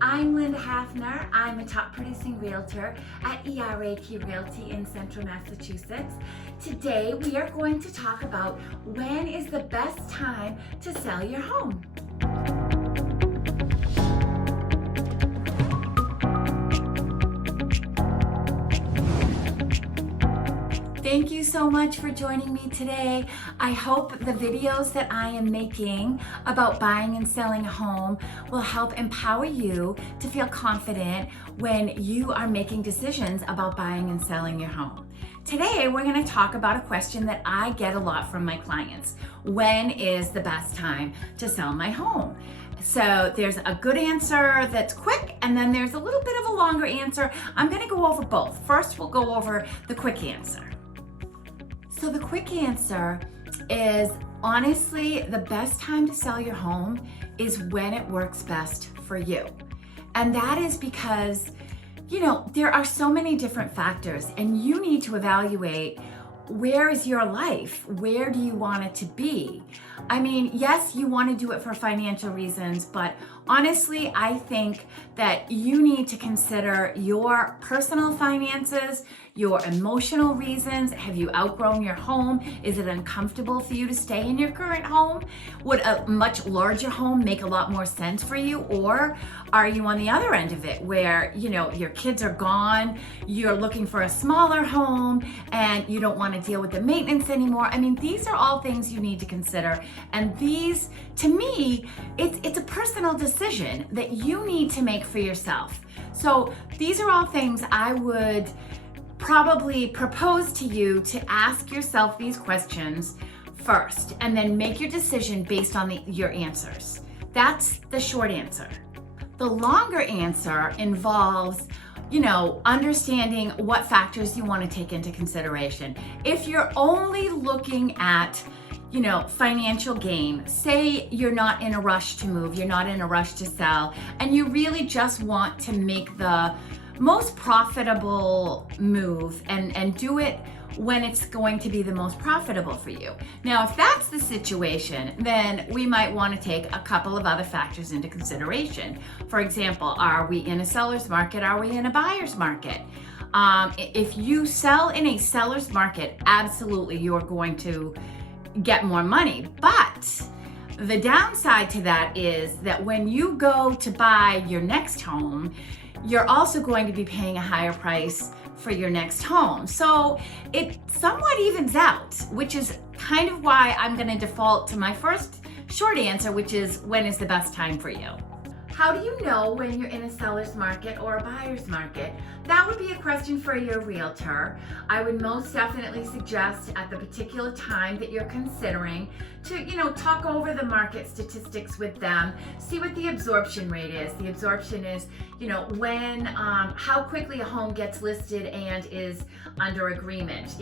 I'm Lynda Hafner. I'm a top producing realtor at Realty Realty in Central Massachusetts. Today we are going to talk about when is the best time to sell your home. Thank you so much for joining me today. I hope the videos that I am making about buying and selling a home will help empower you to feel confident when you are making decisions about buying and selling your home. Today, we're going to talk about a question that I get a lot from my clients. When is the best time to sell my home? So there's a good answer that's quick, and then there's a little bit of a longer answer. I'm going to go over both. First, we'll go over the quick answer. So the quick answer is, honestly, the best time to sell your home is when it works best for you. And that is because, there are so many different factors, and you need to evaluate, where is your life? Where do you want it to be? I mean, yes, you want to do it for financial reasons, but honestly, I think that you need to consider your personal finances, your emotional reasons. Have you outgrown your home? Is it uncomfortable for you to stay in your current home? Would a much larger home make a lot more sense for you? Or are you on the other end of it where, your kids are gone, you're looking for a smaller home, and you don't want to deal with the maintenance anymore? I mean, these are all things you need to consider. And these, to me, it's a personal decision that you need to make for yourself. So these are all things I would probably propose to you to ask yourself these questions first, and then make your decision based on your answers. That's the short answer. The longer answer involves understanding what factors you want to take into consideration. If you're only looking at financial gain, say you're not in a rush to move, you're not in a rush to sell, and you really just want to make the most profitable move and do it when it's going to be the most profitable for you. Now, if that's the situation, then we might want to take a couple of other factors into consideration. For example, are we in a seller's market? Are we in a buyer's market? If you sell in a seller's market, absolutely you're going to get more money. But the downside to that is that when you go to buy your next home, you're also going to be paying a higher price for your next home. So it somewhat evens out, which is kind of why I'm going to default to my first short answer, which is, when is the best time for you? How do you know when you're in a seller's market or a buyer's market? That would be a question for your realtor. I would most definitely suggest at the particular time that you're considering to, talk over the market statistics with them, see what the absorption rate is. The absorption is, how quickly a home gets listed and is under agreement.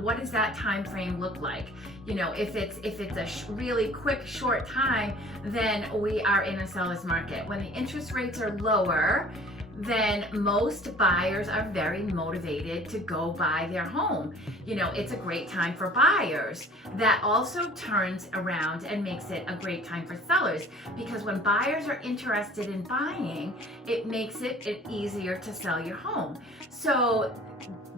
What does that time frame look like? If it's a really quick, short time, then we are in a seller's market. When the interest rates are lower, then most buyers are very motivated to go buy their home. It's a great time for buyers. That also turns around and makes it a great time for sellers, because when buyers are interested in buying, it makes it easier to sell your home. So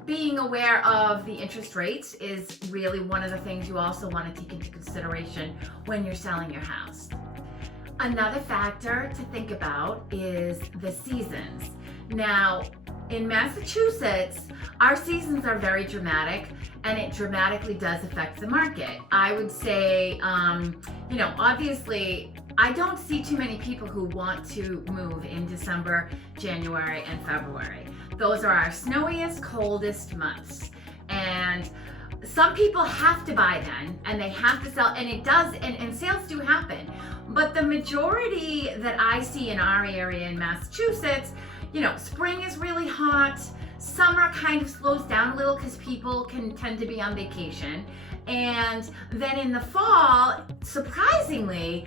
being aware of the interest rates is really one of the things you also want to take into consideration when you're selling your house. Another factor to think about is the seasons. Now, in Massachusetts, our seasons are very dramatic, and it dramatically does affect the market. I would say, obviously, I don't see too many people who want to move in December, January, and February. Those are our snowiest, coldest months. And some people have to buy then, and they have to sell, and it does, and sales do happen. But the majority that I see in our area in Massachusetts, spring is really hot, summer kind of slows down a little because people can tend to be on vacation. And then in the fall, surprisingly,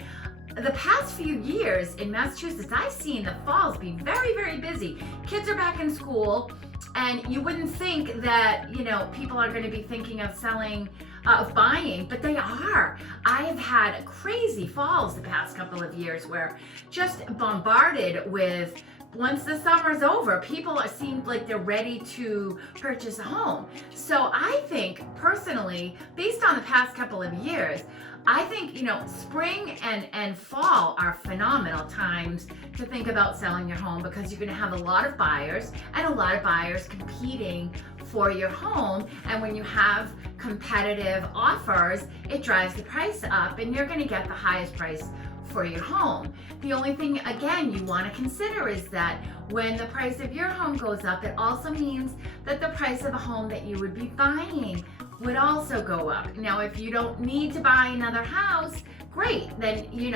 the past few years in Massachusetts, I've seen the falls be very, very busy. Kids are back in school, and you wouldn't think that, people are going to be thinking of selling, of buying, but they are. I have had crazy falls the past couple of years where just bombarded with once the summer's over, people seem like they're ready to purchase a home. So I think personally, based on the past couple of years, I think, spring and fall are phenomenal times to think about selling your home, because you're going to have a lot of buyers and a lot of buyers competing for your home. And when you have competitive offers, it drives the price up and you're going to get the highest price for your home. The only thing, again, you want to consider is that when the price of your home goes up, it also means that the price of a home that you would be buying would also go up. Now, if you don't need to buy another house, great, then you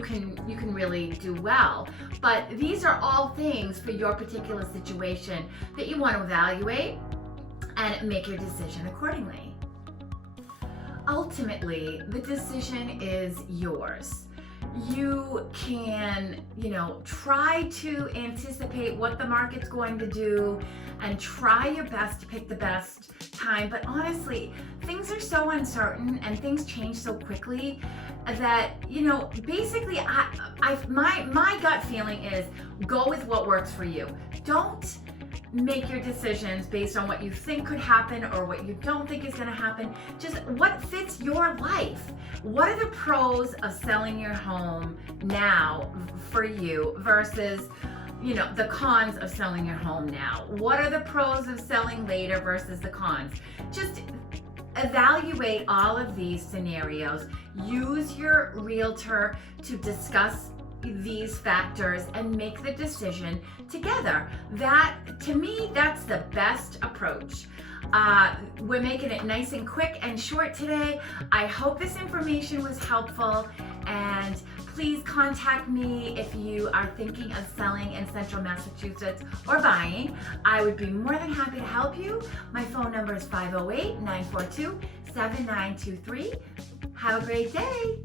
can really do well. But these are all things for your particular situation that you want to evaluate and make your decision accordingly. Ultimately, the decision is yours. You can, try to anticipate what the market's going to do and try your best to pick the best time. But honestly, things are so uncertain and things change so quickly that, basically my gut feeling is go with what works for you. Don't make your decisions based on what you think could happen or what you don't think is going to happen. Just what fits your life. What are the pros of selling your home now for you versus, the cons of selling your home now? What are the pros of selling later versus the cons? Just evaluate all of these scenarios. Use your realtor to discuss these factors and make the decision together. That, to me, that's the best approach. We're making it nice and quick and short today. I hope this information was helpful, and please contact me if you are thinking of selling in Central Massachusetts or buying. I would be more than happy to help you. My phone number is 508-942-7923. Have a great day.